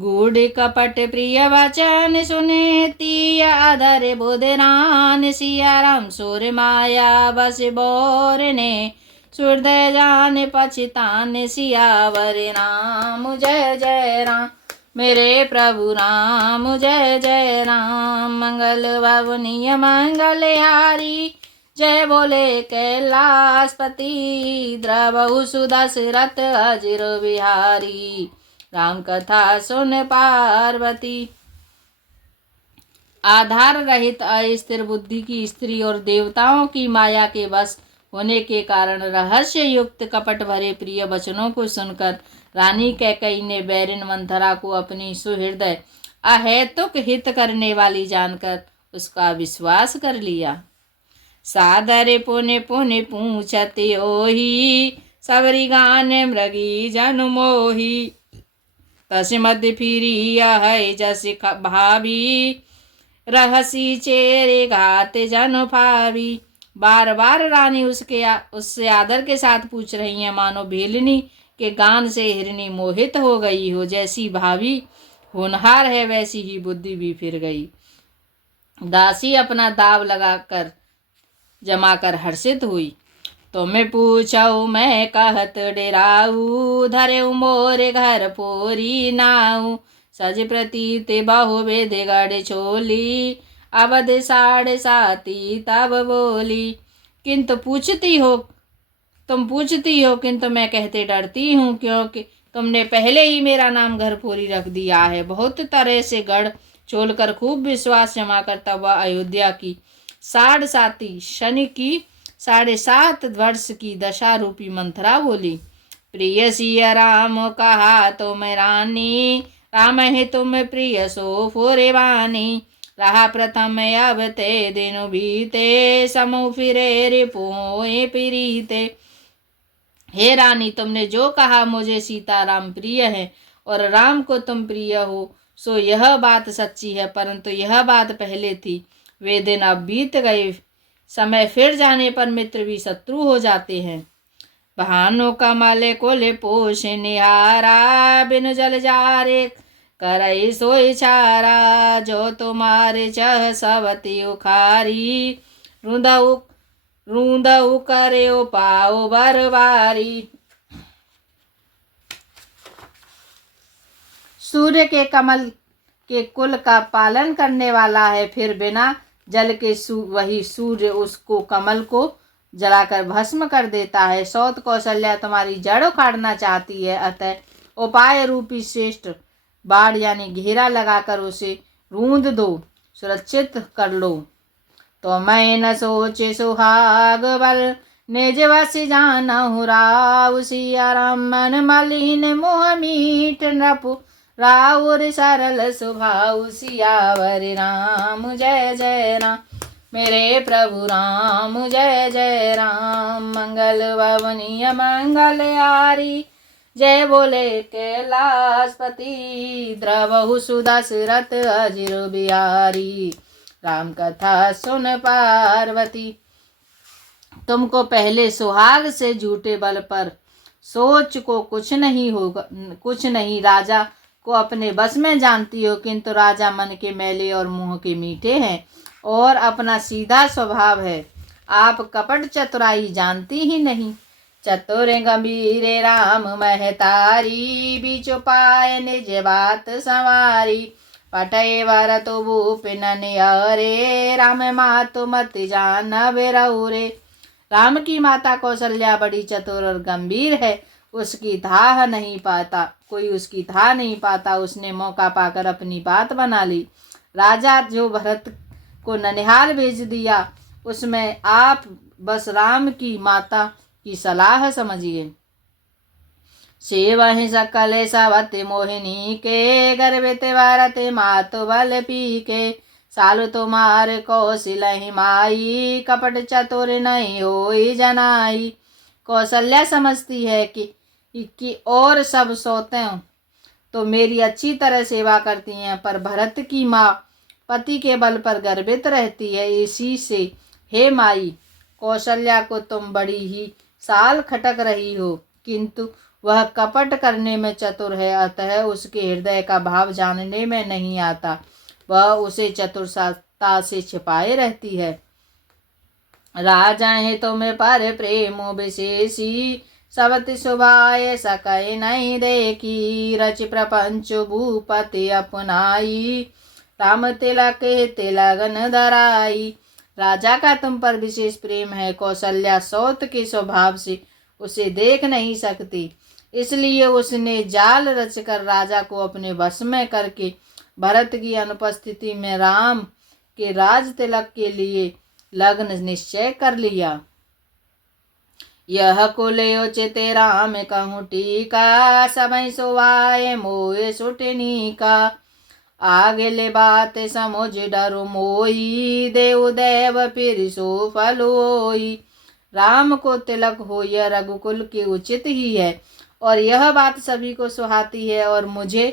गूढ़ कपट प्रिय वचन सुने तिय अधर बुधरान। सिया राम सुर माया बस बोरने सुरदय जान पछतान। सियावर राम जय जय राम मेरे प्रभु राम जय जय राम। मंगल भवनीय मंगलहारी जय बोले कैलाशपति। द्रवहु सुदशरथ अजिर बिहारी राम कथा सुन पार्वती। आधार रहित अस्थिर बुद्धि की स्त्री और देवताओं की माया के वश होने के कारण रहस्य युक्त कपट भरे प्रिय वचनों को सुनकर रानी कैकेयी ने बैरिन मंथरा को अपनी सुहृदय अहेतुक हित करने वाली जानकर उसका विश्वास कर लिया। सादर पुण्य पुण्य पूछते ओही सबरी गान मृगी जन मोही। तस मध्य फिरी है जस भाभी रहसी चेरे घात जन भावी। बार बार रानी उससे आदर के साथ पूछ रही है, मानो भेलनी के गान से हिरनी मोहित हो गई हो। जैसी भाभी होनहार है वैसी ही बुद्धि भी फिर गई। दासी अपना दाव लगाकर जमाकर हर्षित हुई। तो मैं पूछऊ मैं कहत डेराऊ धरे मोरे घर पोरी नाऊ। सज प्रतीत बहु वेद गढ़ छोली अवध साढ़े साती तब बोली। किंतु तुम पूछती हो किंतु मैं कहते डरती हूँ, क्योंकि तुमने पहले ही मेरा नाम घर फोरी रख दिया है। बहुत तरह से गढ़ छोलकर खूब विश्वास जमा कर तब वह अयोध्या की साढ़ साती शनि की 7.5 वर्ष की दशा रूपी मंथरा बोली। प्रिय सिया राम कहा तो मैं रानी राम है तुम प्रिय सो फोरे वानी। रहा प्रथम अब ते दिन बीते समूह फिरे रिपुए प्रीते। हे रानी तुमने जो कहा मुझे सीता राम प्रिय है और राम को तुम प्रिय हो, सो यह बात सच्ची है, परंतु यह बात पहले थी। वे दिन अब बीत गए, समय फिर जाने पर मित्र भी शत्रु हो जाते हैं। भानु कमल कुल पोष निहारा बिनु जल जारे करई सोई छारा। जो तुम्हारे चह सवती उखारी रूंदऊ करे पाओ बरवारी। सूर्य के कमल के कुल का पालन करने वाला है, फिर बिना जल के वही सूर्य उसको कमल को जलाकर भस्म कर देता है। सौत कौशल्या तुम्हारी जड़ उखाड़ना चाहती है, अतः उपाय रूपी श्रेष्ठ बाढ़ यानी घेरा लगाकर उसे रूंद दो, सुरक्षित कर लो। तो मैं न सोचे सुहाग बल निज वश जानहु राव। सिया राम मन मलिन मुँह मीठ नृपु राउर सरल स्वभाव। सियावर राम जय जय राम मेरे प्रभु राम जय जय राम। मंगल भवनीय मंगलहारी जय बोले कैलाशपति। द्रवहु सुदशरथ अजिर बिहारी राम कथा सुन पार्वती। तुमको पहले सुहाग से झूठे बल पर सोच को कुछ नहीं राजा को अपने बस में जानती हो, किंतु राजा मन के मैले और मुंह के मीठे हैं और अपना सीधा स्वभाव है। आप कपट चतुराई जानती ही नहीं। चतुर गंभीर राम महतारी बीचो पाए निज बात संवारी। पटय भरत भूप ननिहारे राम मातु मत जान बिरहु रे। राम की माता कौशल्या बड़ी चतुर और गंभीर है, कोई उसकी था नहीं पाता। उसने मौका पाकर अपनी बात बना ली। राजा जो भरत को ननिहाल भेज दिया, उसमें आप बस राम की माता की सलाह समझिए। सेवहि सकल सवति मोहिनी के गर्भित भरत मातु बल पी के। सालु तुम्हार कौशलहि माई कपट चतुर नहीं होई जनाई। कौशल्या समझती है कि और सब सौतें तो मेरी अच्छी तरह सेवा करती हैं, पर भरत की माँ पति के बल पर गर्वित रहती है। इसी से हे माई कौशल्या को तुम बड़ी ही साल खटक रही हो, किंतु वह कपट करने में चतुर है, अतः उसके हृदय का भाव जानने में नहीं आता। वह उसे चतुरता से छिपाए रहती है। राजाएं तुम्हें पर प्रेम विशेषी, सबति सुभाए सकै नहीं देखी। रच प्रपंच भूपति अपनाई, राम तिलक तिलगन धराई। राजा का तुम पर विशेष प्रेम है। कौशल्या सौत के स्वभाव से उसे देख नहीं सकती, इसलिए उसने जाल रचकर राजा को अपने वश में करके भरत की अनुपस्थिति में राम के राज तिलक के लिए लग्न निश्चय कर लिया। यह कुल उचित राम कहूँ टीका, सबई सुवाए मोए सुटनी का। आगे ले बात समुझ डरु मोई, देव देव फिर सो फल होई। राम को तिलक हो यह रघुकुल के उचित ही है, और यह बात सभी को सुहाती है, और मुझे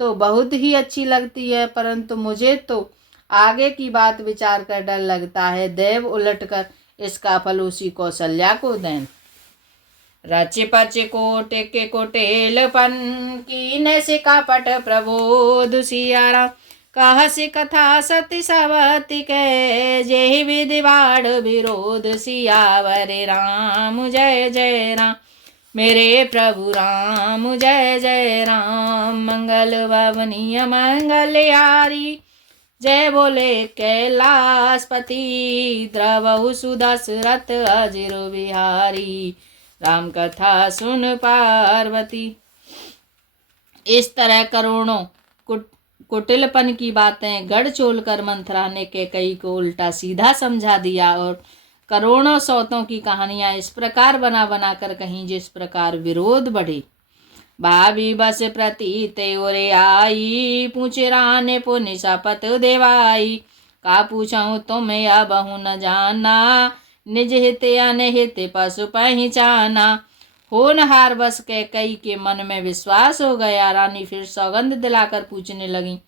तो बहुत ही अच्छी लगती है, परंतु मुझे तो आगे की बात विचार कर डर लगता है। देव उलटकर इसका फल उसी कौशल्या को दें। रच पच कोटे के कोटेलपन, कीन से कपट प्रबोध सियारा। कहसी कथा सती सवती के, जेहि विधि बाढ़ विरोध सियावर राम जय जय राम। मेरे प्रभु राम जय जय राम। मंगल भवनीय मंगलयारी, जय बोले कैलाशपति। द्रवहु सुदशरथ अजिर बिहारी, राम कथा सुन पार्वती। इस तरह करोड़ों कुटिलपन की बातें गढ़ चोल कर मंथरा ने कैकई को उल्टा सीधा समझा दिया, और करोड़ों सौतों की कहानियां इस प्रकार बना बना कर कहीं जिस प्रकार विरोध बढ़े। भाभी बस प्रतीत ओरे आई, पूछे राने पुनि शपथ देवाई। का पूछऊँ तुम्हें अब न जाना, निज हित अनहित पशु पहचाना। होनहार बस कैकई के मन में विश्वास हो गया। रानी फिर सौगंध दिलाकर पूछने लगी।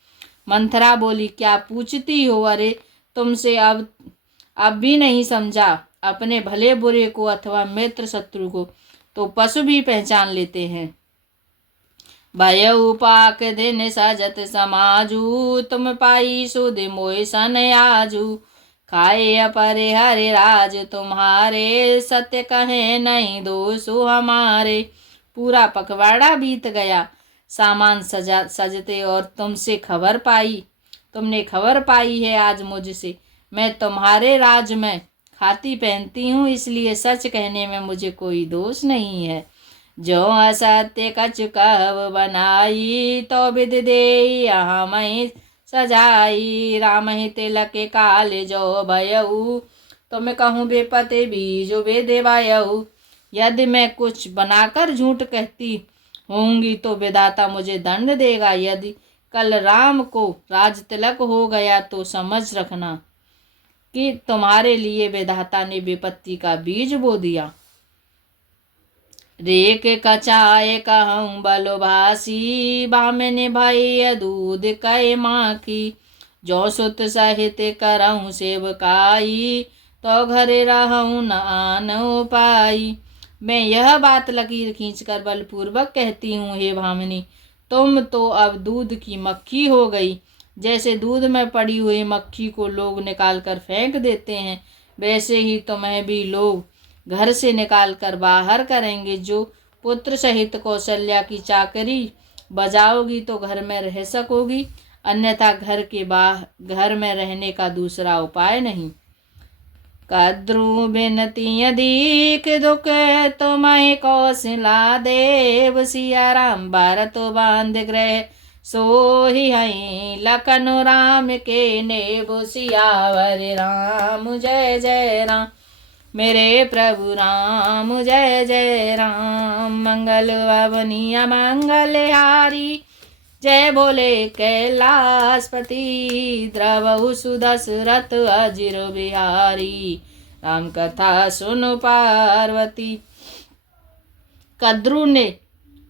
मंथरा बोली, क्या पूछती हो? अरे तुमसे अब भी नहीं समझा। अपने भले बुरे को अथवा मित्र शत्रु को तो पशु भी पहचान लेते हैं। भयउ पाक दिन सजत समाजू, तुम पाई सुध मोय सन आजू। खाए अपरे हरे राज तुम्हारे, सत्य कहे नहीं दोषु हमारे। पूरा पखवाड़ा बीत गया, सामान सजते और तुमने खबर पाई है आज मुझसे। मैं तुम्हारे राज में खाती पहनती हूँ, इसलिए सच कहने में मुझे कोई दोष नहीं है। जो असत्य कछु कहब बनाई, तो विधि देई यहाँ मैं सजाई। राम ही तिलक काल जो भयऊ, तो मैं कहूँ बेपते बीजो बे देवायऊ। यदि मैं कुछ बनाकर झूठ कहती होंगी तो विधाता मुझे दंड देगा। यदि कल राम को राज तिलक हो गया तो समझ रखना कि तुम्हारे लिए विधाता ने विपत्ति का बीज बो दिया। रेक कचाए कहूँ बलोभासी, बामन भय दूध कै माखी। जो सुत सहित करऊँ सेवकाई, तो घर रहूँ न आन उपाई। मैं यह बात लकीर खींचकर बलपूर्वक कहती हूँ, हे भामिनी, तुम तो अब दूध की मक्खी हो गई। जैसे दूध में पड़ी हुई मक्खी को लोग निकाल कर फेंक देते हैं, वैसे ही तुम्हें भी लोग घर से निकाल कर बाहर करेंगे। जो पुत्र सहित कौशल्या की चाकरी बजाओगी तो घर में रह सकोगी, अन्यथा घर में रहने का दूसरा उपाय नहीं। कद्रु बिनती अधिक दुख, तुम्हें कौशला देव। सिया राम भारत बांध ग्रह, सोहि हई लखन राम के नेब। सियावर राम जय जय राम। मेरे प्रभु राम जय जय राम। मंगल अवनीय मंगलहारी, जय बोले कैलाशपति। द्रवहु सुदशरथ अजिर बिहारी, राम कथा सुनो पार्वती। कद्रु ने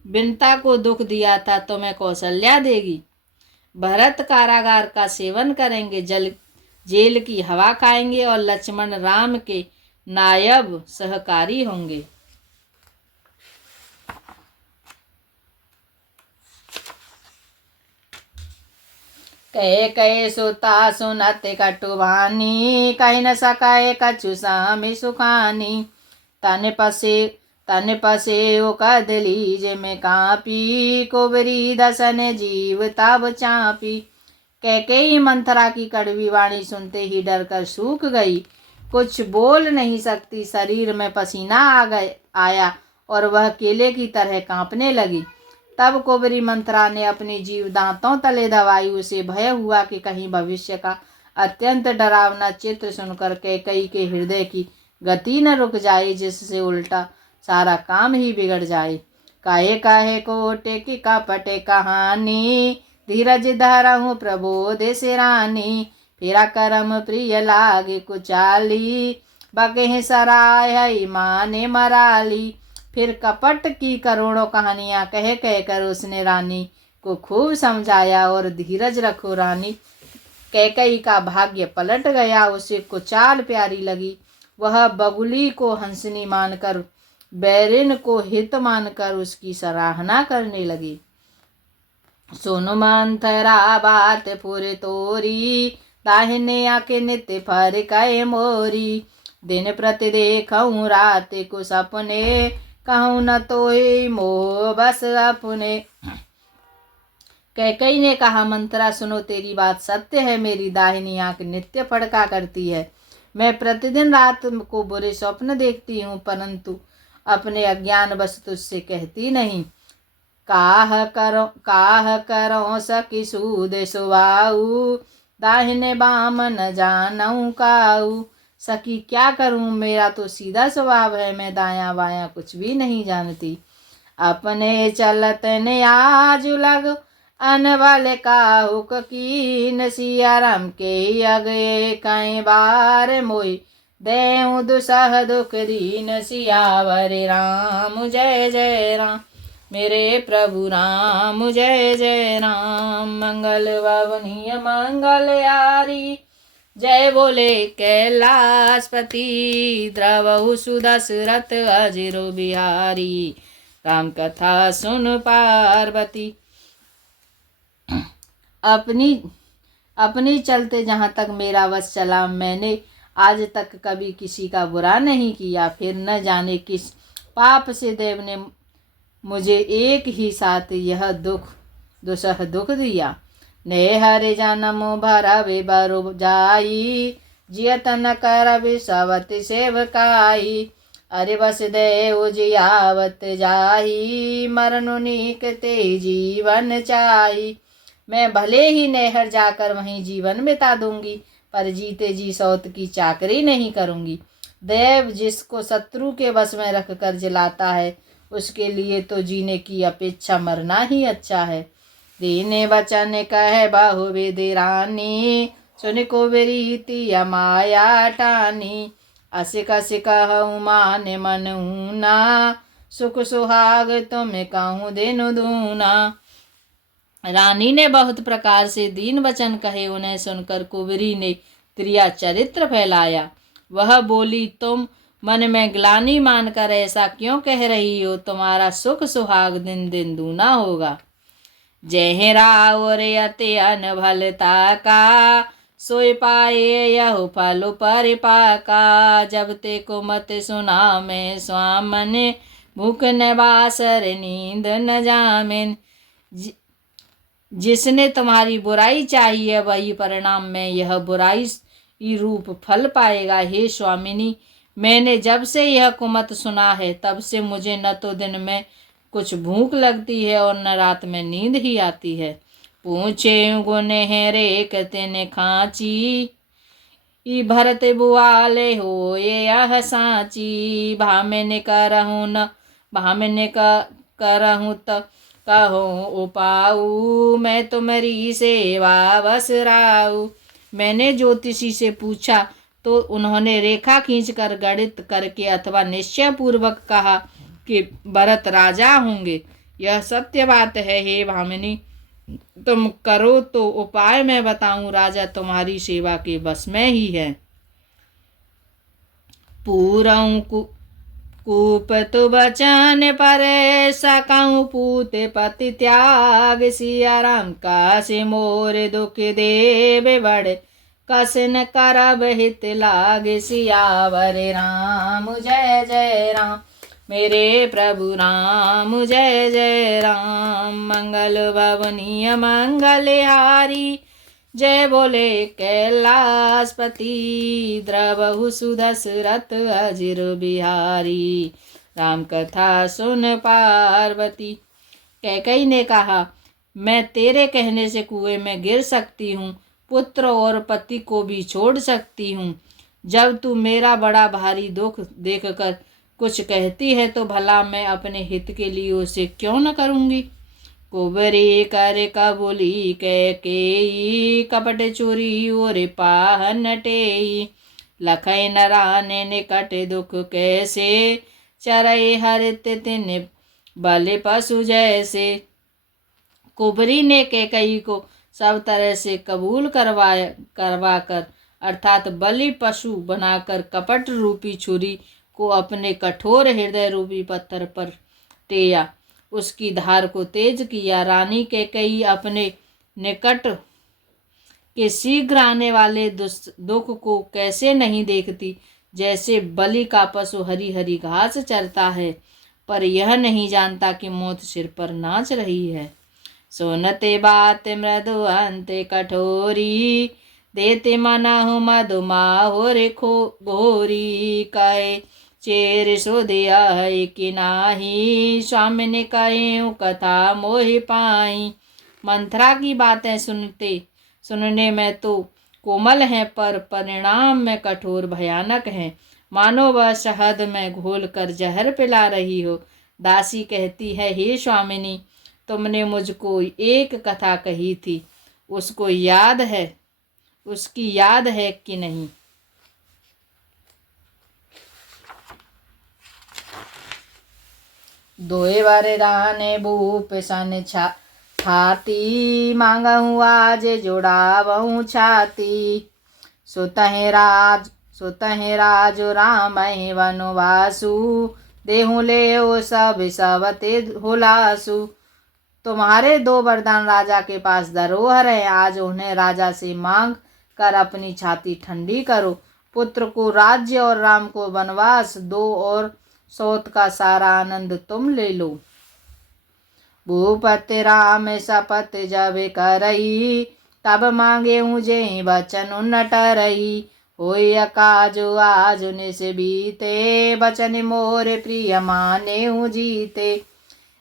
बिनता को दुख दिया था तो मैं कौशल्या देगी। भरत कारागार का सेवन करेंगे, जेल की हवा खाएंगे, और लक्ष्मण राम के नायब सहकारी होंगे। कहे कहे सुता सुनत कटुवानी, कही न सकाए कछु सामी सुखानी। तन पसे ओ कदली जे में कापी, कुबरी दसन जीव तब चापी। कैकेयी मंथरा की कड़वी वाणी सुनते ही डर कर सूख गई, कुछ बोल नहीं सकती। शरीर में पसीना आया और वह केले की तरह कांपने लगी। तब कुबरी मंथरा ने अपनी जीव दांतों तले दबाई। उसे भय हुआ कि कहीं भविष्य का अत्यंत डरावना चित्र सुनकर कैकेयी के हृदय की गति न रुक जाए, जिससे उल्टा सारा काम ही बिगड़ जाए। काहे काहे कोटे की कपटे कहानी, धीरज धरहु प्रबोधे से रानी। फेरा करम प्रिय लागे कुचाली, बगे सराय माने मराली। फिर कपट की करोड़ों कहानियां कह कह कर उसने रानी को खूब समझाया। और धीरज रखो रानी। कैकेयी का भाग्य पलट गया। उसे कुचाल प्यारी लगी। वह बगुली को हंसनी मानकर, बैरिन को हित मानकर उसकी सराहना करने लगी। सुन मंथरा बात पुर तोरी, दाहिने आके नित्य फर कहे मोरी। दिन प्रति देखऊँ रात को सपने, कहूँ न तोहि मोह बस अपने। कैकेयी ने कहा, मंथरा सुनो, तेरी बात सत्य है। मेरी दाहिनी आंख नित्य फड़का करती है। मैं प्रतिदिन रात को बुरे स्वप्न देखती हूँ, परंतु अपने अज्ञान बस तुझसे कहती नहीं। काह करो सखी सूद सुवाऊ, दाहिने बाम न जानऊँ काऊ। सखी क्या करूं, मेरा तो सीधा स्वभाव है, मैं दायां बायां कुछ भी नहीं जानती। अपने चलत ने आज लग अनबल काहुक कीन, सिया राम के अगे कई बार मोहि देहु दुसह दुख दीन। सियावर राम जय जय राम, मेरे प्रभु राम जय जय राम। मंगल भवनीय मंगल यारी, जय बोले कैलाशपति। द्रवहु सुदशरथ अजिरो बिहारी, राम कथा सुन पार्वती। अपनी चलते जहाँ तक मेरा वश चला, मैंने आज तक कभी किसी का बुरा नहीं किया। फिर न जाने किस पाप से देव ने मुझे एक ही साथ यह दुसह दुख दिया। ने हरे जन्म भरवे बरु जाई, जियत न करबे सवति सेवकाई। अरे बस देव जियावत जाही, मरनु नीक ते जीवन चाही। मैं भले ही नहर जाकर वहीं जीवन बिता दूंगी, पर जीते जी सौत की चाकरी नहीं करूंगी। देव जिसको शत्रु के बस में रख कर जलाता है, उसके लिए तो जीने की अपेक्षा मरना ही अच्छा है। दीने वचन कह बहुविधि रानी, सुन को रीति माया टानी। असिक असिक कहूँ मान मन ऊना, सुख सुहाग तुम कहूँ दिन दूना। रानी ने बहुत प्रकार से दीन वचन कहे। उन्हें सुनकर कुबरी ने त्रिया चरित्र फैलाया। वह बोली, तुम मन में ग्लानि मानकर ऐसा क्यों कह रही हो? तुम्हारा सुख सुहाग दिन दिन दूना होगा। जय रावर अति अनभलता का, सोई पाए यह फल परिपाका। जब ते को मत सुना मैं स्वामने, भूख न बासर नींद न जामिन। जिसने तुम्हारी बुराई चाहिए वही परिणाम में यह बुराई रूप फल पाएगा। हे स्वामिनी, मैंने जब से यह कुमत सुना है, तब से मुझे न तो दिन में कुछ भूख लगती है और न रात में नींद ही आती है। पूछे गुनहरे कतने खांची, भरत बुआले हो यह साची। भामिन करहूँ न भामिन करहूँ त कहो उपाऊ, मैं तुम्हारी सेवा बस राऊ। मैंने ज्योतिषी से पूछा तो उन्होंने रेखा खींचकर गणित करके अथवा निश्चय पूर्वक कहा कि भरत राजा होंगे। यह सत्य बात है। हे भामिनी, तुम करो तो उपाय मैं बताऊं। राजा तुम्हारी सेवा के बस में ही है। कूप तु बचन पर सकऊँ पूत पति त्याग। सिया राम कासे मोर दुख देव बड़ कसन करब हित लाग। सियावर राम जय जय राम मेरे प्रभु राम जय जय राम। मंगल भवनीय मंगलहारी जय बोले कैलाशपति। द्रवहु सुदशरथ अजिर बिहारी राम कथा सुन पार्वती। कैकई ने कहा, मैं तेरे कहने से कुएं में गिर सकती हूँ, पुत्र और पति को भी छोड़ सकती हूँ। जब तू मेरा बड़ा भारी दुख देखकर कुछ कहती है तो भला मैं अपने हित के लिए उसे क्यों न करूँगी। कुबरी कर कबूली कैकेयी कपट चोरी और पाहन टेई। लखई नराने निकट दुख कैसे चरई हरित तिन बलि पशु जैसे। कुबरी ने कैकेयी को सब तरह से कबूल करवा कर अर्थात बलि पशु बनाकर कपट रूपी छुरी को अपने कठोर हृदय रूपी पत्थर पर टेया, उसकी धार को तेज किया। रानी कैकेयी अपने निकट के शीघ्र आने वाले दुख को कैसे नहीं देखती, जैसे बलि का पशु हरी हरी घास चरता है पर यह नहीं जानता कि मौत सिर पर नाच रही है। सुनते बात मृदु अंत कठोरी देते मनाहु मधु माहुर घोरी। कहे चेर सो दिया है कि नाही स्वामी ने कहे कथा मोहि पाई। मंथरा की बातें सुनने में तो कोमल हैं पर परिणाम में कठोर भयानक हैं, मानो वह शहद में घोल कर जहर पिला रही हो। दासी कहती है, हे स्वामिनी, तुमने मुझको एक कथा कही थी, उसकी याद है कि नहीं। दोए वरदान भूप सन छाती मांगहूँ आज जोड़ावहूँ छाती। सुतहि राज राम वनवासु देहूँ ले ओ सब ते हुलासु। तुम्हारे 2 वरदान राजा के पास धरोहर है, आज उन्हें राजा से मांग कर अपनी छाती ठंडी करो। पुत्र को राज्य और राम को वनवास दो और सौत का सारा आनंद तुम ले लो। भूपति राम शपथ जब करई तब मांगे मुझे वचन न टरई। होय काजो आज निस बीते वचन मोर प्रिय माने हूँ जीते।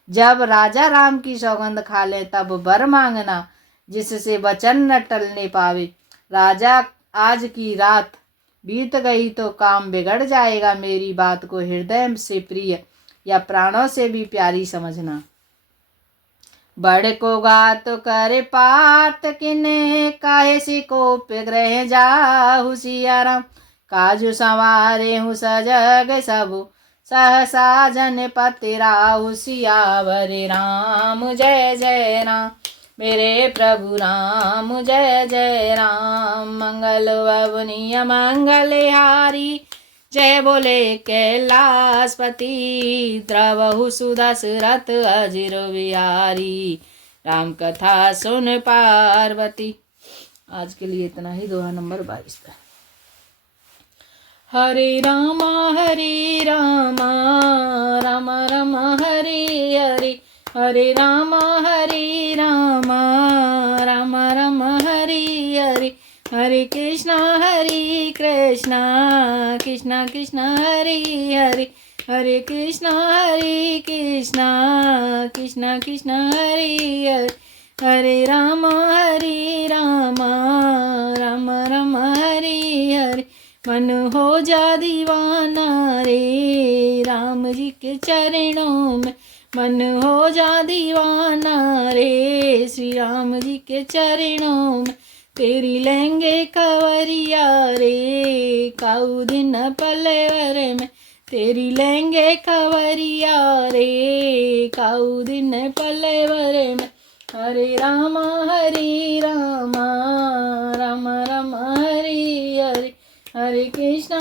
जब राजा राम की सौगंध खा ले तब वर मांगना जिससे वचन न टलने पावे। राजा आज की रात बीत गई तो काम बिगड़ जाएगा। मेरी बात को हृदय से प्रिय या प्राणों से भी प्यारी समझना। बड़ को गात कर पात किने काहे सिकोप ग्रह जाहु। सिया राम काजु संवारे हूँ सजग सबु सहसा जन पति राहु। सियावर राम जय जय राम मेरे प्रभु राम जय जय राम। मंगल भवनीय मंगलहारी जय बोले कैलाशपति। द्रवहु सुदशरथ अजिर बिहारी राम कथा सुन पार्वती। आज के लिए इतना ही। दोहा नंबर 22 का। हरे रामा राम राम हरे हरे। हरे राम राम राम हरे हरे। हरे कृष्णा कृष्णा कृष्णा हरे हरे। हरे कृष्णा कृष्णा कृष्णा हरे हरे। हरे राम राम हरे हरे। मन हो जा दीवाना रे राम जी के चरणों में। मन हो जा दीवाना रे श्री राम जी के चरणों में। तेरी लहंगे कवरिया रे काऊ दिन पलवर में। तेरी लहंगे कवरिया रे काऊ दिन पलवर में। हरे राम राम राम हरे हरे। हरे कृष्णा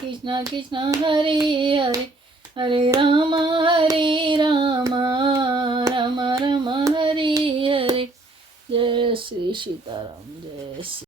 कृष्णा कृष्णा हरे हरे, हरे राम राम राम हरे हरे। जय श्री सीताराम, जय श्री।